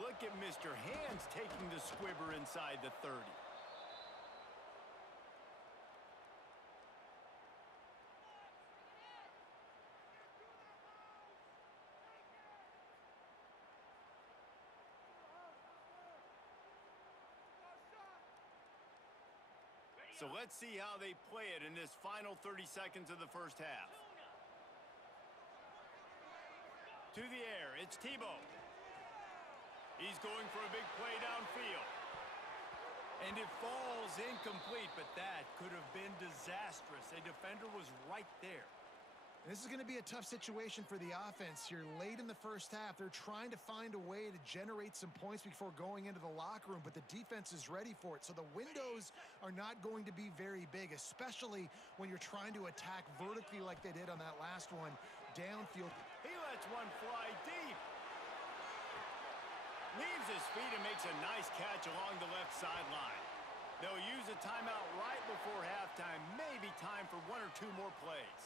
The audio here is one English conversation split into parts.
look at Mr. Hands taking the squibber inside the 30. So let's see how they play it in this final 30 seconds of the first half. To the air, it's Tebow. He's going for a big play downfield. And it falls incomplete, but that could have been disastrous. A defender was right there. This is going to be a tough situation for the offense here. Late in the first half, they're trying to find a way to generate some points before going into the locker room, but the defense is ready for it. So the windows are not going to be very big, especially when you're trying to attack vertically like they did on that last one downfield. He lets one fly deep. Leaves his feet and makes a nice catch along the left sideline. They'll use a timeout right before halftime, maybe time for one or two more plays.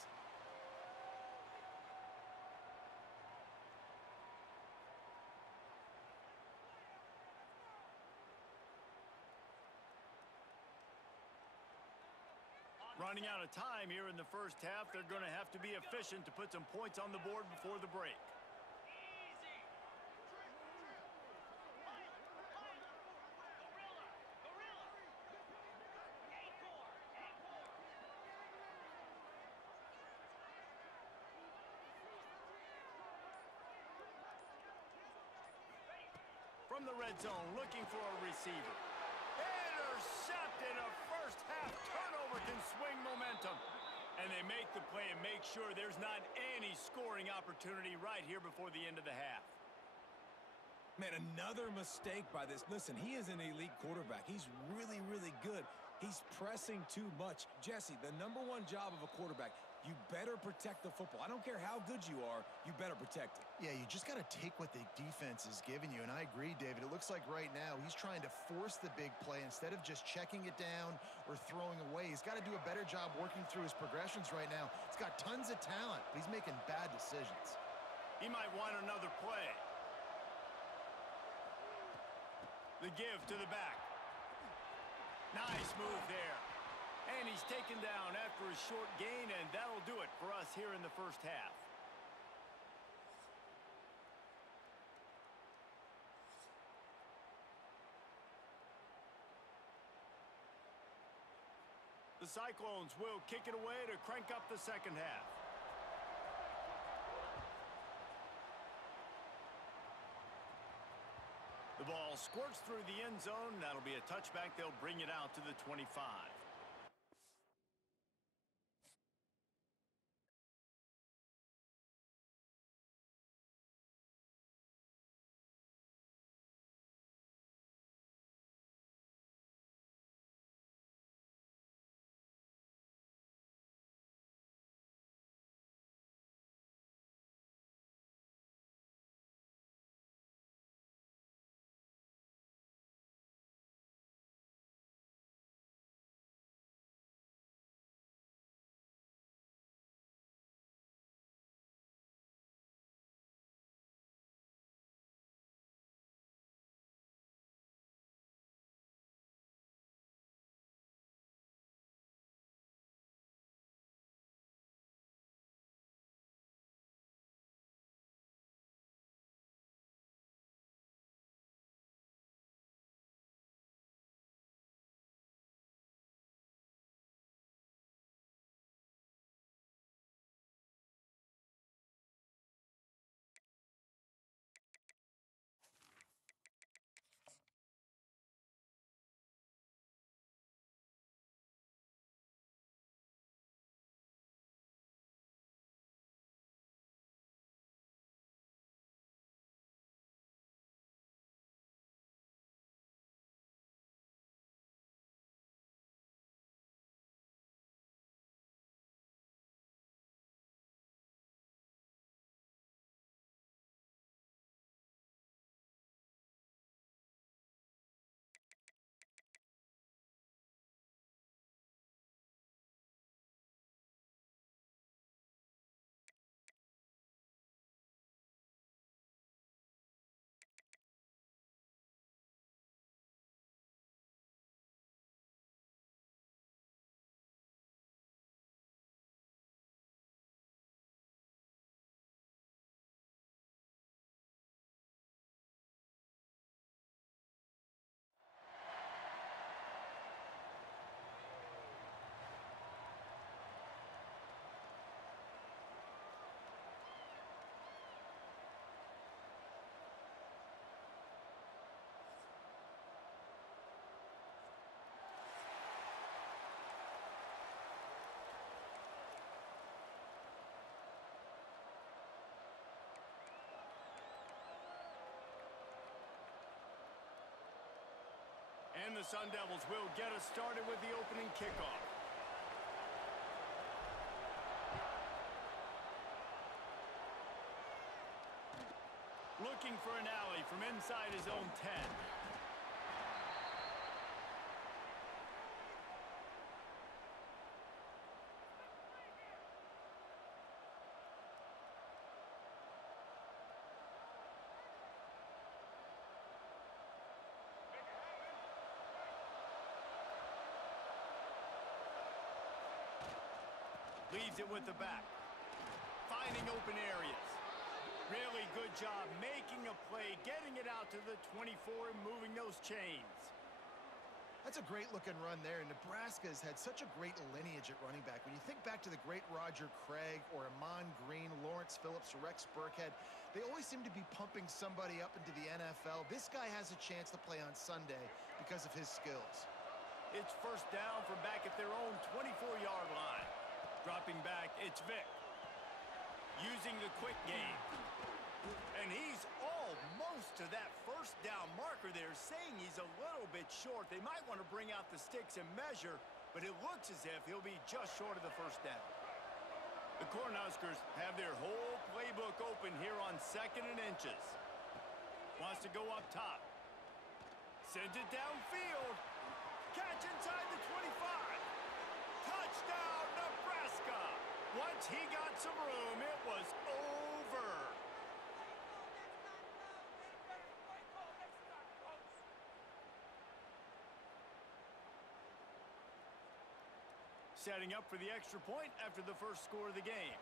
Running out of time here in the first half, they're going to have to be efficient to put some points on the board before the break. From the red zone, looking for a receiver. Intercepted. A first half turnover can swing momentum. And they make the play and make sure there's not any scoring opportunity right here before the end of the half. Man, another mistake by this. Listen, he is an elite quarterback. He's really, really good. He's pressing too much. Jesse, the #1 job of a quarterback, you better protect the football. I don't care how good you are, you better protect it. Yeah, you just got to take what the defense is giving you, and I agree, David. It looks like right now he's trying to force the big play instead of just checking it down or throwing away. He's got to do a better job working through his progressions right now. He's got tons of talent, but he's making bad decisions. He might want another play. The give to the back. Nice move there. And he's taken down after a short gain, and that'll do it for us here in the first half. The Cyclones will kick it away to crank up the second half. The ball squirts through the end zone. That'll be a touchback. They'll bring it out to the 25. And the Sun Devils will get us started with the opening kickoff. Looking for an alley from inside his own 10. Leaves it with the back. Finding open areas. Really good job making a play, getting it out to the 24 and moving those chains. That's a great-looking run there. Nebraska's had such a great lineage at running back. When you think back to the great Roger Craig or Amon Green, Lawrence Phillips, Rex Burkhead, they always seem to be pumping somebody up into the NFL. This guy has a chance to play on Sunday because of his skills. It's first down from back at their own 24-yard line. Dropping back, it's Vic. Using the quick game. And he's almost to that first down marker there, saying he's a little bit short. They might want to bring out the sticks and measure, but it looks as if he'll be just short of the first down. The Cornhuskers have their whole playbook open here on 2nd and inches. Wants to go up top. Sends it downfield. Catch inside the 25. Touchdown, Nebraska! Once he got some room, it was over. Setting up for the extra point after the first score of the game.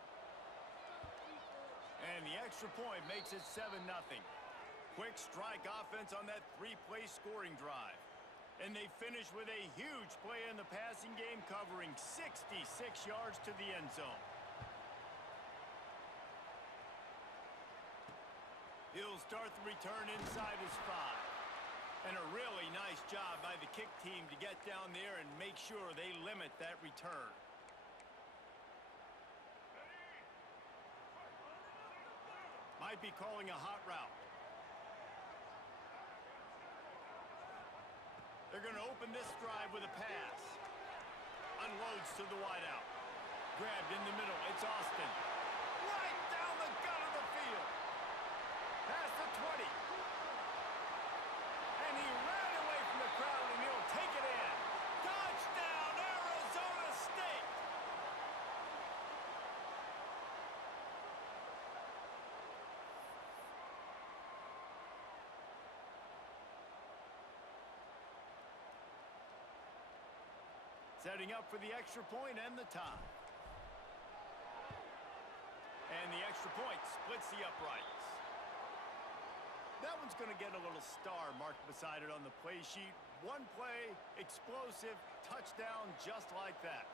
And the extra point makes it 7-0. Quick strike offense on that 3-play scoring drive. And they finish with a huge play in the passing game, covering 66 yards to the end zone. He'll start the return inside his 5. And a really nice job by the kick team to get down there and make sure they limit that return. Might be calling a hot route. They're going to open this drive with a pass. Unloads to the wideout. Grabbed in the middle. It's Austin. Right down the gut of the field. Past the 20. And he ran away from the crowd, and he'll take it in. Touchdown, Arizona State. Setting up for the extra point and the tie. And the extra point splits the uprights. That one's going to get a little star marked beside it on the play sheet. One play, explosive, touchdown just like that.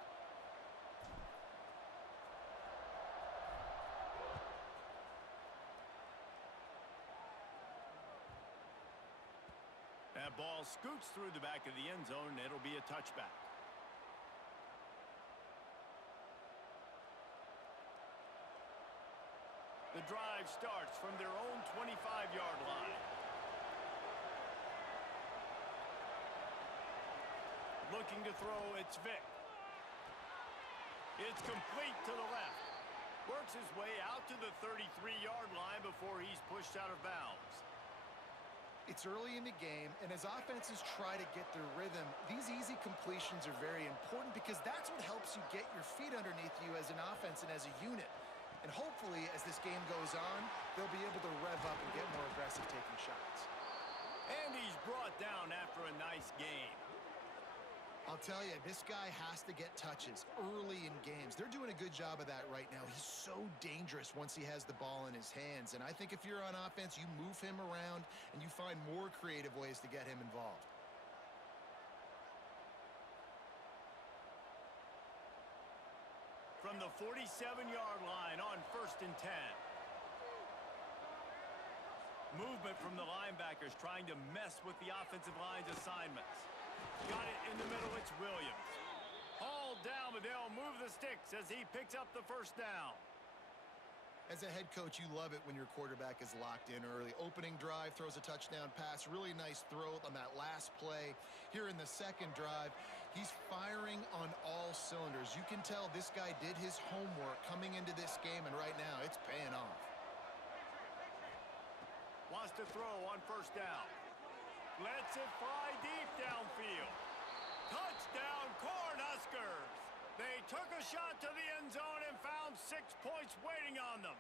That ball scoots through the back of the end zone, and it'll be a touchback. The drive starts from their own 25-yard line. Looking to throw, it's Vic. It's complete to the left. Works his way out to the 33-yard line before he's pushed out of bounds. It's early in the game, and as offenses try to get their rhythm, these easy completions are very important because that's what helps you get your feet underneath you as an offense and as a unit. And hopefully, as this game goes on, they'll be able to rev up and get more aggressive taking shots. And he's brought down after a nice game. I'll tell you, this guy has to get touches early in games. They're doing a good job of that right now. He's so dangerous once he has the ball in his hands. And I think if you're on offense, you move him around and you find more creative ways to get him involved. From the 47-yard line on 1st and 10. Movement from the linebackers trying to mess with the offensive line's assignments. Got it in the middle, it's Williams. Hauled down, but they'll move the sticks as he picks up the first down. As a head coach, you love it when your quarterback is locked in early. Opening drive, throws a touchdown pass. Really nice throw on that last play. Here in the second drive, he's firing on all cylinders. You can tell this guy did his homework coming into this game, and right now it's paying off. Wants to throw on first down. Lets it fly deep downfield. Touchdown, Cornhuskers! They took a shot to the end zone and found 6 points waiting on them.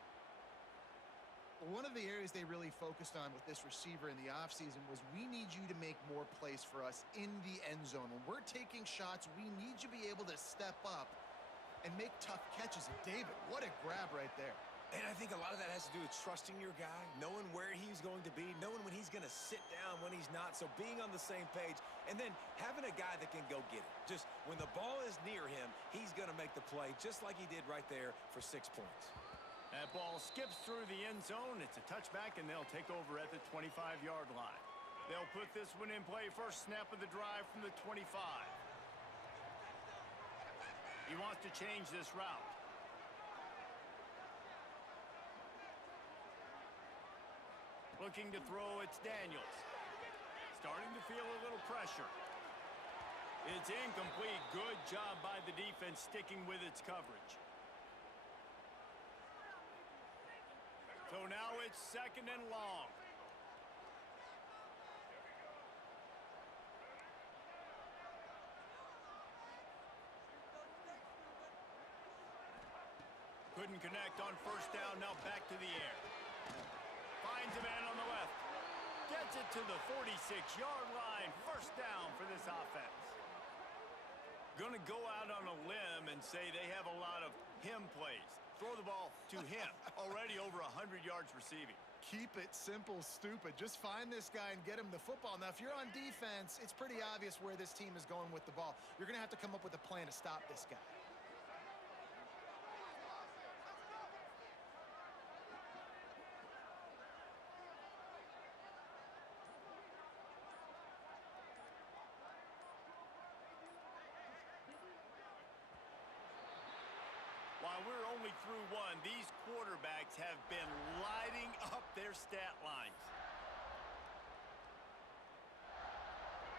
One of the areas they really focused on with this receiver in the offseason was we need you to make more plays for us in the end zone. When we're taking shots, we need you to be able to step up and make tough catches. And David, what a grab right there. And I think a lot of that has to do with trusting your guy, knowing where he's going to be, knowing when he's going to sit down, when he's not. So being on the same page, and then having a guy that can go get it. Just when the ball is near him, he's going to make the play, just like he did right there for 6 points. That ball skips through the end zone. It's a touchback, and they'll take over at the 25-yard line. They'll put this one in play. First snap of the drive from the 25. He wants to change this route. Looking to throw, it's Daniels. Starting to feel a little pressure. It's incomplete. Good job by the defense sticking with its coverage. So now it's second and long. Couldn't connect on first down. Now back to the air. Finds a man on the left. Gets it to the 46-yard line. First down for this offense. Gonna go out on a limb and say they have a lot of him plays. Throw the ball to him. Already over 100 yards receiving. Keep it simple, stupid. Just find this guy and get him the football. Now, if you're on defense, it's pretty obvious where this team is going with the ball. You're going to have to come up with a plan to stop this guy. While we're only through one, these quarterbacks have been lighting up their stat lines.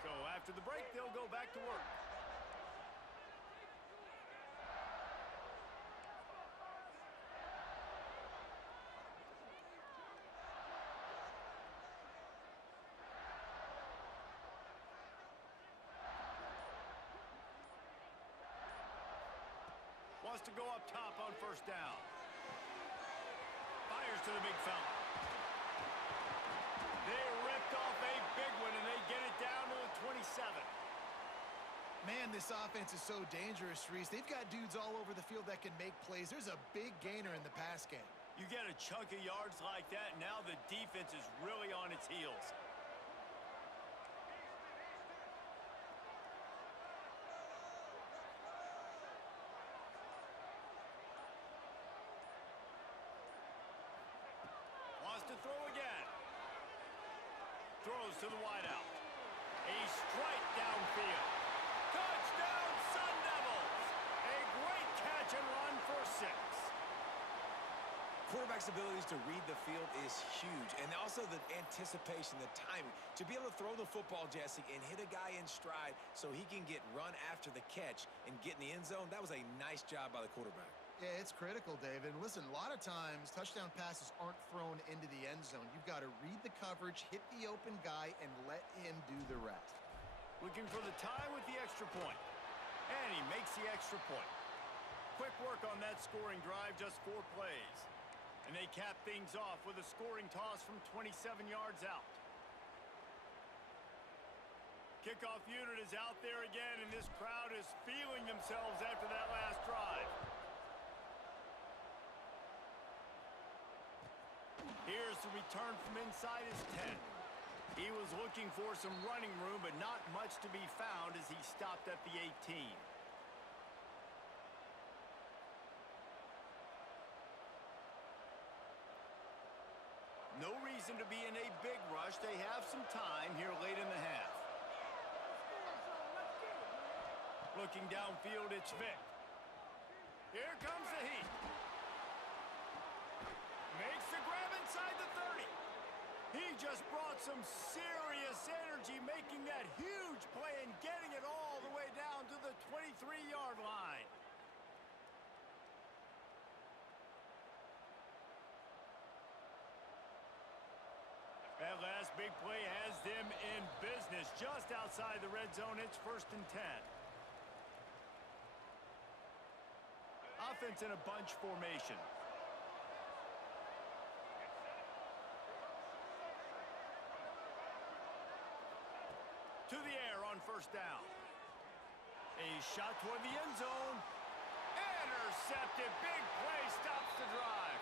So after the break, they'll go back to work. Wants to go up top on first down. Fires to the big fella. They ripped off a big one, and they get it down to the 27. Man, this offense is so dangerous, Reese. They've got dudes all over the field that can make plays. There's a big gainer in the pass game. You get a chunk of yards like that, now the defense is really on its heels. To throw again. Throws to the wideout. A strike downfield. Touchdown, Sun Devils! A great catch and run for 6. Quarterback's abilities to read the field is huge, and also the anticipation, the timing. To be able to throw the football, Jesse, and hit a guy in stride so he can get run after the catch and get in the end zone, that was a nice job by the quarterback. Yeah, it's critical, David. And listen, a lot of times touchdown passes aren't thrown into the end zone. You've got to read the coverage, hit the open guy, and let him do the rest. Looking for the tie with the extra point. And he makes the extra point. Quick work on that scoring drive, just 4 plays. And they cap things off with a scoring toss from 27 yards out. Kickoff unit is out there again, and this crowd is feeling themselves after that last drive. Here's the return from inside his 10. He was looking for some running room, but not much to be found as he stopped at the 18. No reason to be in a big rush. They have some time here late in the half. Looking downfield, it's Vick. Here comes the heat. out some serious energy, making that huge play and getting it all the way down to the 23-yard line. That last big play has them in business just outside the red zone. It's 1st and 10. Offense in a bunch formation. To the air on 1st down. A shot toward the end zone. Intercepted. Big play stops the drive.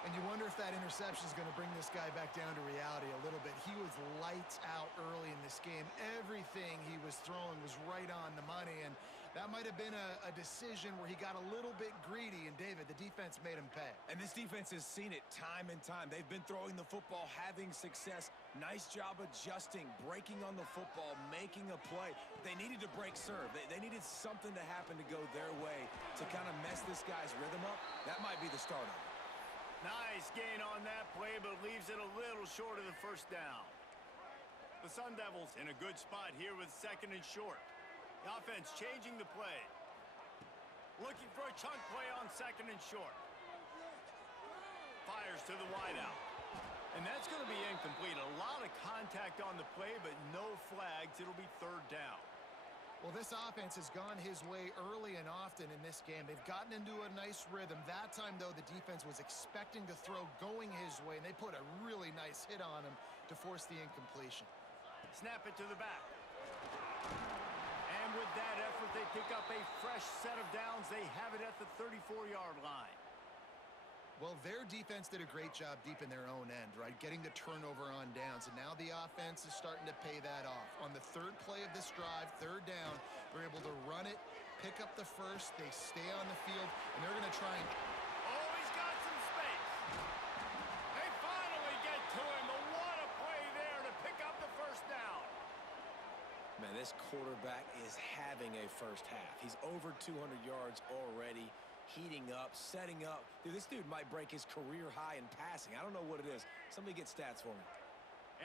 And you wonder if that interception is going to bring this guy back down to reality a little bit. He was lights out early in this game. Everything he was throwing was right on the money, and that might have been a decision where he got a little bit greedy, and David, the defense made him pay. And this defense has seen it time and time. They've been throwing the football, having success. Nice job adjusting, breaking on the football, making a play. They needed to break serve. They needed something to happen to go their way to kind of mess this guy's rhythm up. That might be the start of it. Nice gain on that play, but leaves it a little short of the 1st down. The Sun Devils in a good spot here with 2nd and short. The offense changing the play. Looking for a chunk play on 2nd and short. Fires to the wideout. And that's going to be incomplete. A lot of contact on the play, but no flags. It'll be 3rd down. Well, this offense has gone his way early and often in this game. They've gotten into a nice rhythm. That time, though, the defense was expecting to throw going his way, and they put a really nice hit on him to force the incompletion. Snap it to the back. And with that effort, they pick up a fresh set of downs. They have it at the 34-yard line. Well, their defense did a great job deep in their own end, right? Getting the turnover on downs, and now the offense is starting to pay that off. On the 3rd play of this drive, 3rd down, they're able to run it, pick up the 1st, they stay on the field, and they're going to try and... Oh, he's got some space. They finally get to him, but what a play there to pick up the 1st down. Man, this quarterback is having a 1st half. He's over 200 yards already. Heating up, setting up. Dude, this dude might break his career high in passing. I don't know what it is. Somebody get stats for me.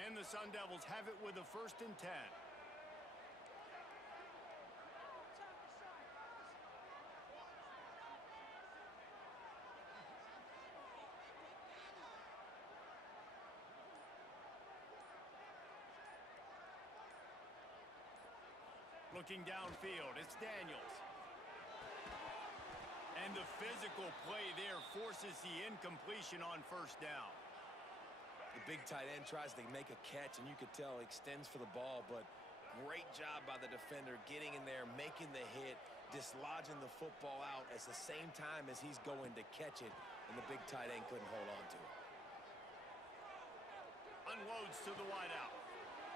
And the Sun Devils have it with a 1st and 10. Looking downfield, it's Daniels. And the physical play there forces the incompletion on 1st down. The big tight end tries to make a catch, and you could tell extends for the ball, but great job by the defender getting in there, making the hit, dislodging the football out at the same time as he's going to catch it, and the big tight end couldn't hold on to it. Unloads to the wideout.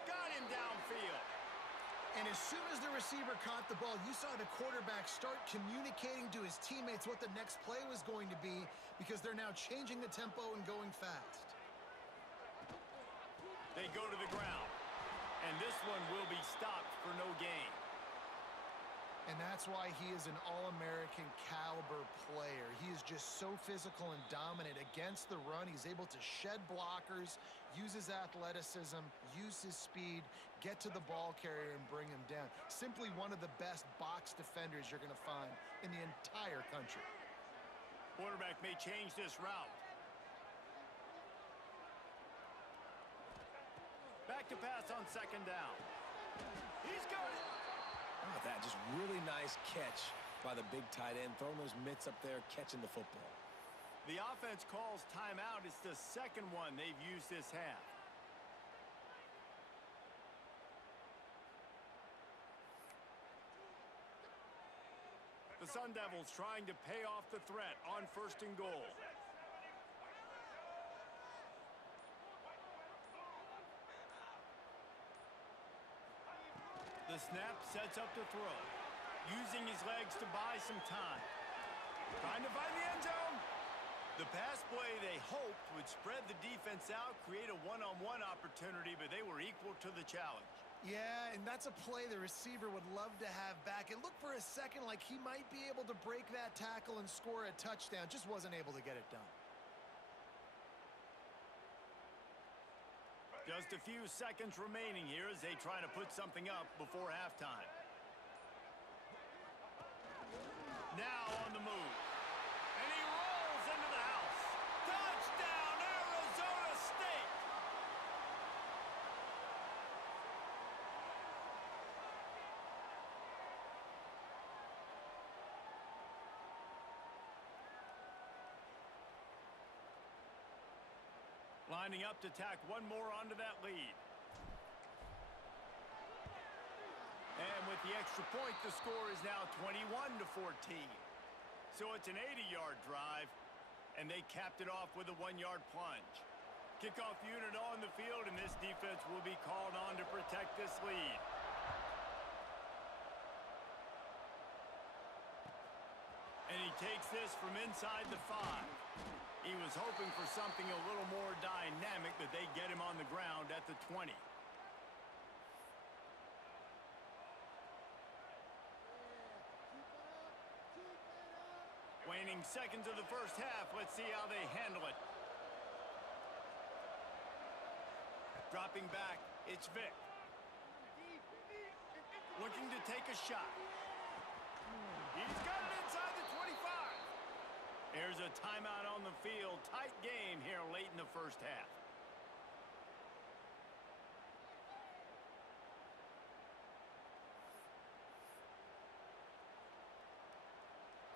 Got him downfield. And as soon as the receiver caught the ball, you saw the quarterback start communicating to his teammates what the next play was going to be, because they're now changing the tempo and going fast. They go to the ground, and this one will be stopped for no gain. And that's why he is an All-American caliber player. He is just so physical and dominant against the run. He's able to shed blockers, use his athleticism, use his speed, get to the ball carrier and bring him down. Simply one of the best box defenders you're going to find in the entire country. Quarterback may change this route. Back to pass on 2nd down. He's got it. Oh, that just really nice catch by the big tight end, throwing those mitts up there, catching the football. The offense calls timeout. It's the 2nd one they've used this half. The Sun Devils trying to pay off the threat on 1st and goal. The snap sets up to throw. Using his legs to buy some time. Trying to find the end zone. The pass play they hoped would spread the defense out, create a one-on-one opportunity, but they were equal to the challenge. Yeah, and that's a play the receiver would love to have back. It looked for a second like he might be able to break that tackle and score a touchdown. Just wasn't able to get it done. Just a few seconds remaining here as they try to put something up before halftime. Now on the move. And he rolls into the house. Touchdown, Arizona State! Lining up to tack one more onto that lead. And with the extra point, the score is now 21-14. So it's an 80-yard drive, and they capped it off with a 1-yard plunge. Kickoff unit on the field, and this defense will be called on to protect this lead. And he takes this from inside the 5. He was hoping for something a little more dynamic, but they get him on the ground at the 20. Waning seconds of the first half. Let's see how they handle it. Dropping back, it's Vic. Looking to take a shot. He's got it inside the 25. Here's a timeout on the field. Tight game here late in the first half.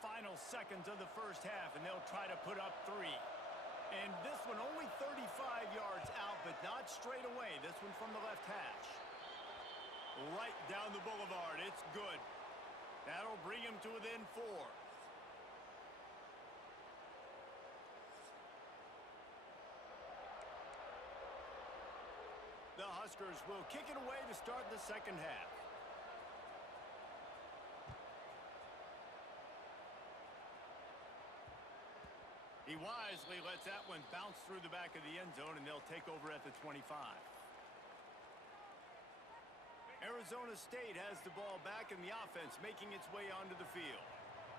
Final seconds of the first half, and they'll try to put up 3. And this one only 35 yards out, but not straight away. This one from the left hash. Right down the boulevard. It's good. That'll bring him to within 4. The Huskers will kick it away to start the second half. He wisely lets that one bounce through the back of the end zone, and they'll take over at the 25. Arizona State has the ball back in the offense, making its way onto the field.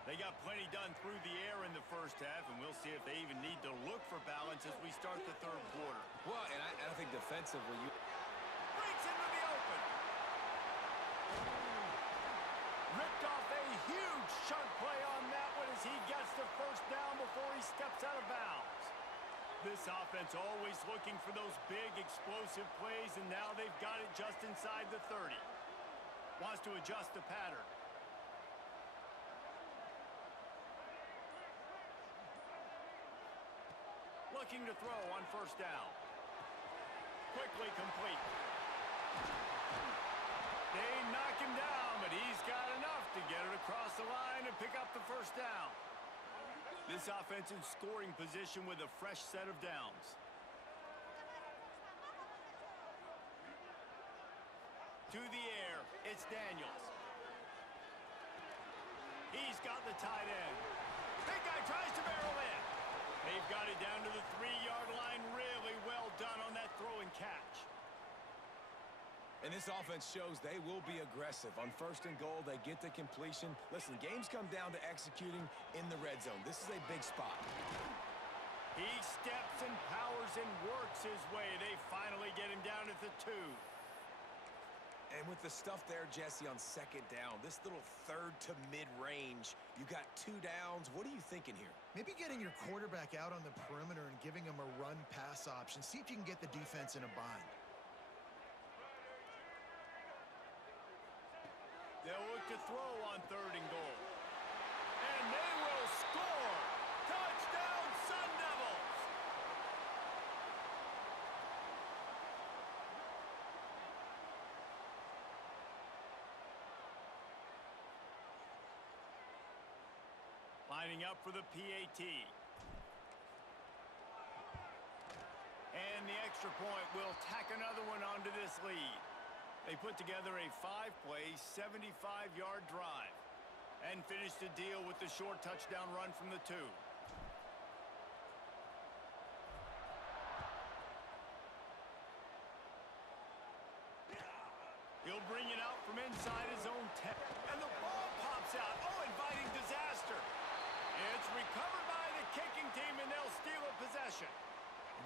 They got plenty done through the air in the first half, and we'll see if they even need to look for balance as we start the third quarter. Well, and I think defensively, you Breaks into the open. Ripped off a huge sharp play on that one as he gets the first down before he steps out of bounds. This offense always looking for those big explosive plays, and now they've got it just inside the 30. Wants to adjust the pattern. Looking to throw on first down. Quickly complete. They knock him down, but he's got enough to get it across the line and pick up the first down. This offense in scoring position with a fresh set of downs. To the air, it's Daniels. He's got the tight end. Big guy tries to barrel in. They've got it down to the 3-yard line. Really well done on that throw and catch. And this offense shows they will be aggressive. On first and goal, they get the completion. Listen, games come down to executing in the red zone. This is a big spot. He steps and powers and works his way. They finally get him down at the 2. And with the stuff there, Jesse, on second down, this little third to mid-range, you got 2 downs. What are you thinking here? Maybe getting your quarterback out on the perimeter and giving him a run-pass option. See if you can get the defense in a bind. They'll look to throw on third and goal. And they will score! Touchdown, Sun Devils! Lining up for the PAT. And the extra point will tack another one onto this lead. They put together a 5-play, 75-yard drive and finished the deal with the short touchdown run from the 2. He'll bring it out from inside his own 10. And the ball pops out. Oh, inviting disaster. It's recovered by the kicking team, and they'll steal a possession.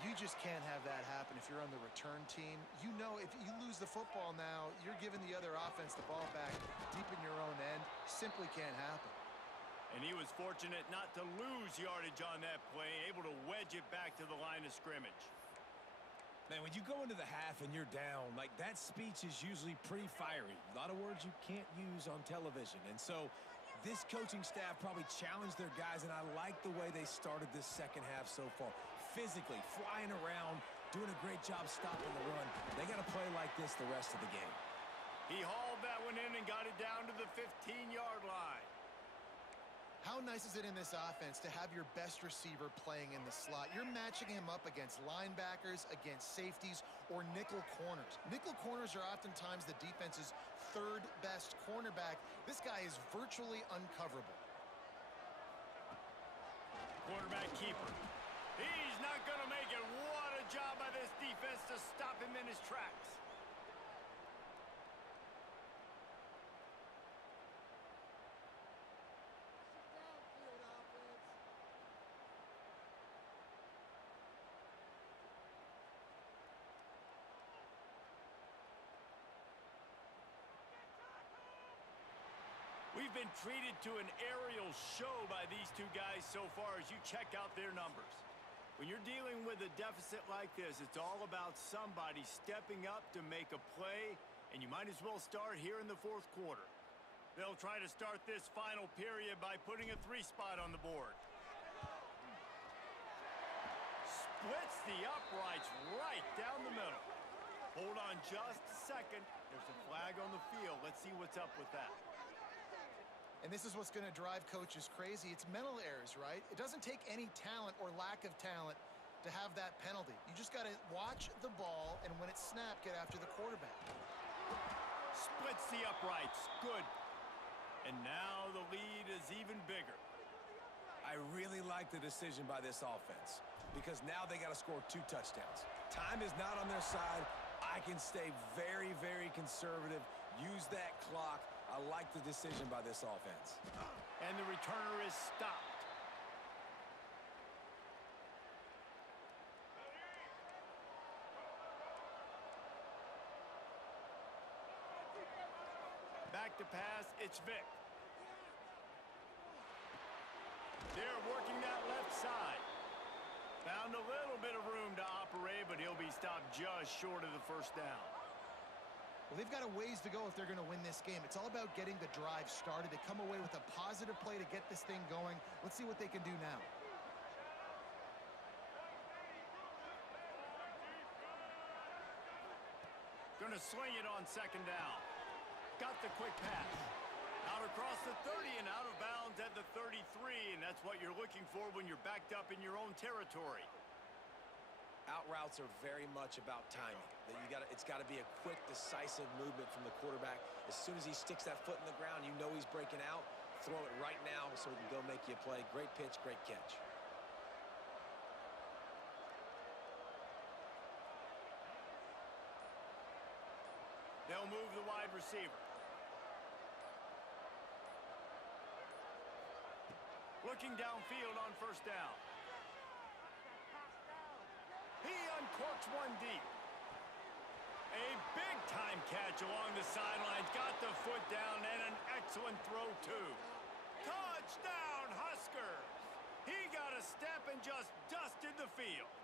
You just can't have that happen if you're on the return team. You know, if you lose the football now, you're giving the other offense the ball back deep in your own end. Simply can't happen. And he was fortunate not to lose yardage on that play, able to wedge it back to the line of scrimmage. Man, when you go into the half and you're down, like, that speech is usually pretty fiery. A lot of words you can't use on television. And so this coaching staff probably challenged their guys, and I like the way they started this second half so far. Physically, flying around, doing a great job stopping the run. They got to play like this the rest of the game. He hauled that one in and got it down to the 15-yard line. How nice is it in this offense to have your best receiver playing in the slot? You're matching him up against linebackers, against safeties, or nickel corners. Nickel corners are oftentimes the defense's third best cornerback. This guy is virtually uncoverable. Quarterback keeper. He's not going to make it. What a job by this defense to stop him in his tracks. We've been treated to an aerial show by these two guys so far as you check out their numbers. When you're dealing with a deficit like this, it's all about somebody stepping up to make a play, and you might as well start here in the fourth quarter. They'll try to start this final period by putting a 3-spot on the board. Splits the uprights right down the middle. Hold on just a second. There's a flag on the field. Let's see what's up with that. And this is what's going to drive coaches crazy. It's mental errors, right? It doesn't take any talent or lack of talent to have that penalty. You just got to watch the ball, and when it's snapped, get after the quarterback. Splits the uprights. Good. And now the lead is even bigger. I really like the decision by this offense because now they got to score 2 touchdowns. Time is not on their side. I can stay very, very conservative, use that clock. I like the decision by this offense. And the returner is stopped. Back to pass, it's Vic. They're working that left side. Found a little bit of room to operate, but he'll be stopped just short of the first down. Well, they've got a ways to go if they're going to win this game. It's all about getting the drive started. They come away with a positive play to get this thing going. Let's see what they can do now. Going to swing it on second down. Got the quick pass. Out across the 30 and out of bounds at the 33, and that's what you're looking for when you're backed up in your own territory. Out routes are very much about timing. It's got to be a quick, decisive movement from the quarterback. As soon as he sticks that foot in the ground, you know he's breaking out. Throw it right now so he can go make you a play. Great pitch, great catch. They'll move the wide receiver. Looking downfield on first down. He uncorks one deep. A big-time catch along the sidelines. Got the foot down and an excellent throw, too. Touchdown, Huskers! He got a step and just dusted the field.